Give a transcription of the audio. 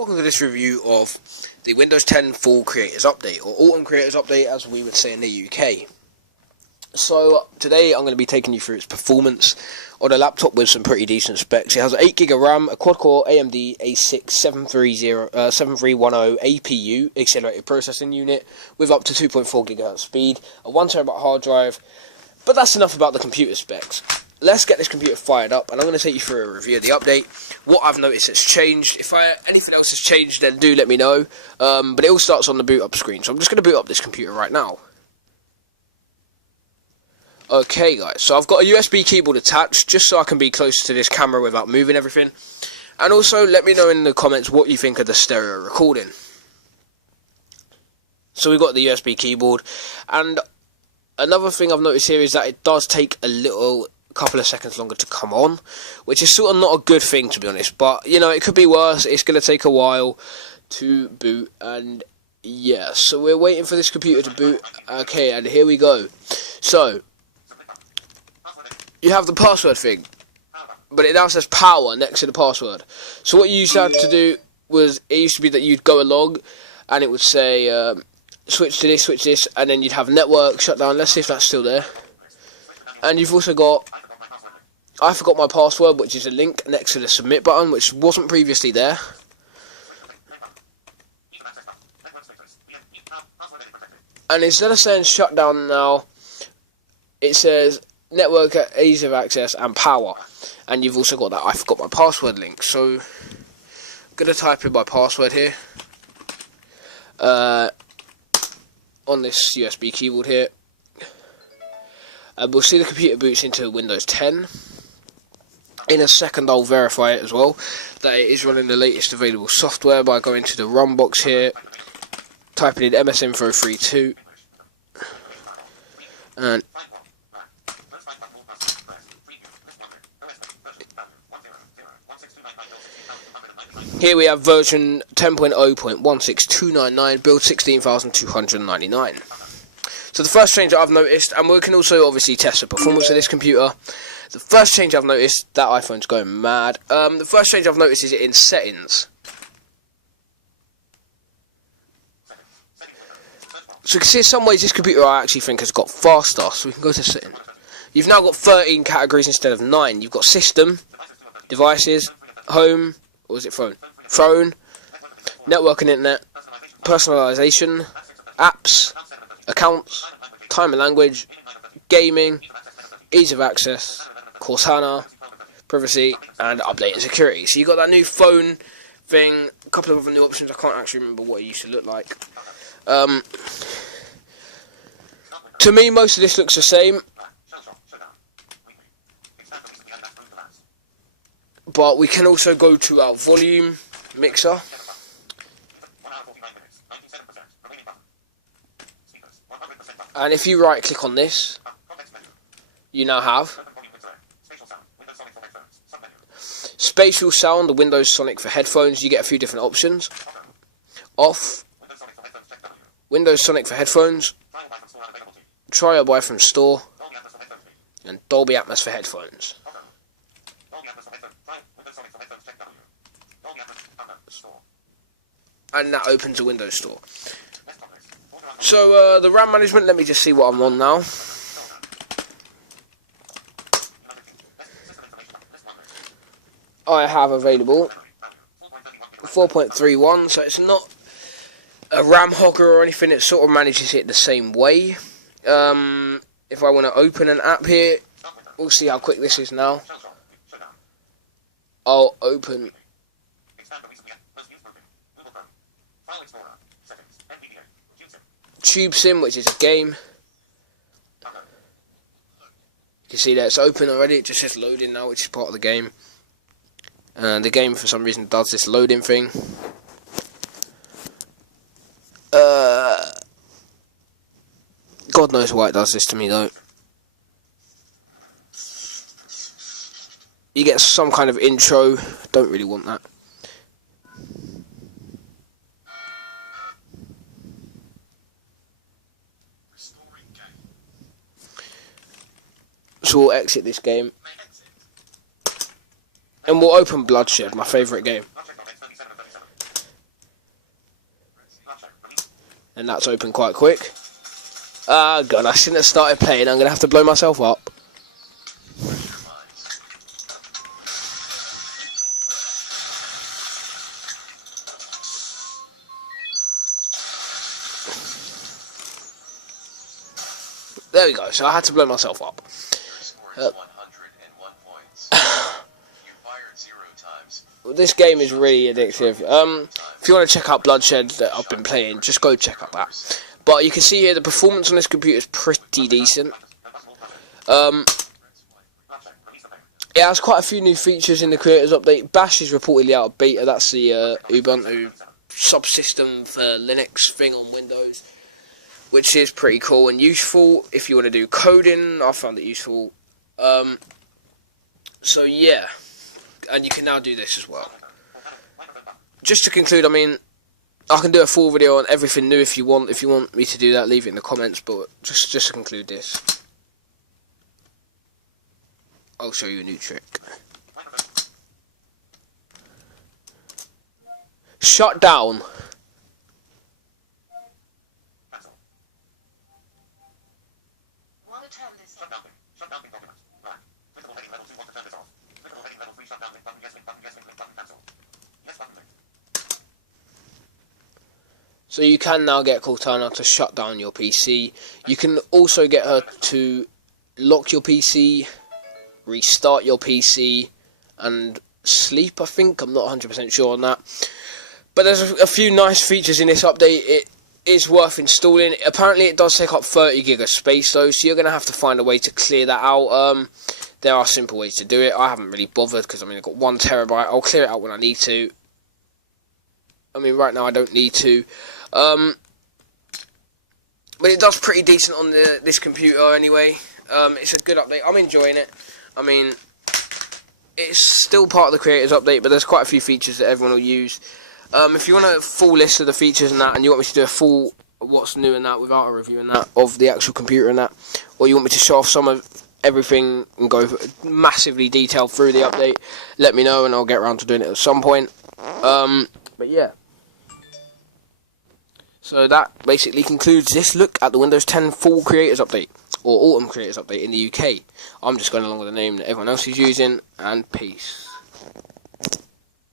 Welcome to this review of the Windows 10 Fall Creators Update, or Autumn Creators Update as we would say in the UK. So today I'm going to be taking you through its performance on a laptop with some pretty decent specs. It has 8GB of RAM, a quad-core AMD A6 7310 APU accelerated processing unit with up to 2.4 GHz speed, a 1TB hard drive, but that's enough about the computer specs. Let's get this computer fired up, and I'm going to take you through a review of the update, what I've noticed that's changed. If anything else has changed, then do let me know, but it all starts on the boot up screen, so I'm just going to boot up this computer right now. Okay guys, so I've got a USB keyboard attached, just so I can be close to this camera without moving everything, and also let me know in the comments what you think of the stereo recording. So we've got the USB keyboard, and another thing I've noticed here is that it does take a couple of seconds longer to come on, which is sort of not a good thing, to be honest, but you know, it could be worse. It's going to take a while to boot, and yeah, so we're waiting for this computer to boot. Okay, and here we go. So you have the password thing, but it now says power next to the password. So what you used to have to do was, it used to be that you'd go along and it would say switch to this, and then you'd have network shutdown. Let's see if that's still there. And you've also got I forgot my password, which is a link next to the submit button, which wasn't previously there. And instead of saying shutdown now, it says network ease of access and power. And you've also got that I forgot my password link. So I'm going to type in my password here on this USB keyboard here. And we'll see the computer boots into Windows 10. In a second I'll verify it as well, that it is running the latest available software by going to the run box here, typing in MSInfo32, and here we have version 10.0.16299, build 16,299. So the first change that I've noticed, and we can also obviously test the performance of this computer. The first change I've noticed, that iPhone's going mad. The first change I've noticed is in settings. So you can see in some ways this computer I actually think has got faster. So we can go to settings. You've now got 13 categories instead of 9. You've got system, devices, home, or is it phone? Phone, network and internet, personalization, apps, accounts, time and language, gaming, ease of access, Cortana, privacy, and update and security. So you got that new phone thing, a couple of other new options. I can't actually remember what it used to look like. To me, most of this looks the same, but we can also go to our volume mixer. And if you right click on this, you now have spatial sound, the Windows Sonic for headphones. You get a few different options. Off, Windows Sonic for headphones, Trial Buy from store, and Dolby Atmos for headphones. And that opens a Windows Store. So the RAM management, let me just see what I'm on now. I have available 4.31, so it's not a RAM hogger or anything, it sort of manages it the same way. If I want to open an app here, we'll see how quick this is now. I'll open TubeSim, which is a game. You can see that it's open already, it just says loading now, which is part of the game. And the game for some reason does this loading thing. God knows why it does this to me though. You get some kind of intro, don't really want that. So we'll exit this game. And we'll open Bloodshed, my favourite game. and that's open quite quick. Ah, God, I shouldn't have started playing. I'm going to have to blow myself up. There we go, so I had to blow myself up. This game is really addictive. If you want to check out Bloodshed that I've been playing, just go check out that. But you can see here the performance on this computer is pretty decent. It has quite a few new features in the Creators Update. Bash is reportedly out of beta. That's the Ubuntu subsystem for Linux thing on Windows, which is pretty cool and useful if you want to do coding. I found it useful. So yeah, and you can now do this as well. Just to conclude, I mean, I can do a full video on everything new if you want. If you want me to do that, leave it in the comments. But just to conclude this, I'll show you a new trick. Shut down. So you can now get Cortana to shut down your PC. You can also get her to lock your PC, restart your PC, and sleep, I think. I'm not 100% sure on that. But there's a few nice features in this update. It is worth installing. Apparently it does take up 30 gig of space though, so you're going to have to find a way to clear that out. There are simple ways to do it. I haven't really bothered because I've got 1 terabyte. I'll clear it out when I need to. I mean, right now I don't need to. But it does pretty decent on this computer anyway. It's a good update. I'm enjoying it. I mean, it's still part of the Creators Update, but there's quite a few features that everyone will use. If you want a full list of the features and that, and you want me to do a full what's new and that without a review and that of the actual computer and that, or you want me to show off some of everything and go massively detailed through the update, let me know and I'll get around to doing it at some point. But yeah. So that basically concludes this look at the Windows 10 Fall Creators Update, or Autumn Creators Update in the UK. I'm just going along with the name that everyone else is using, and peace.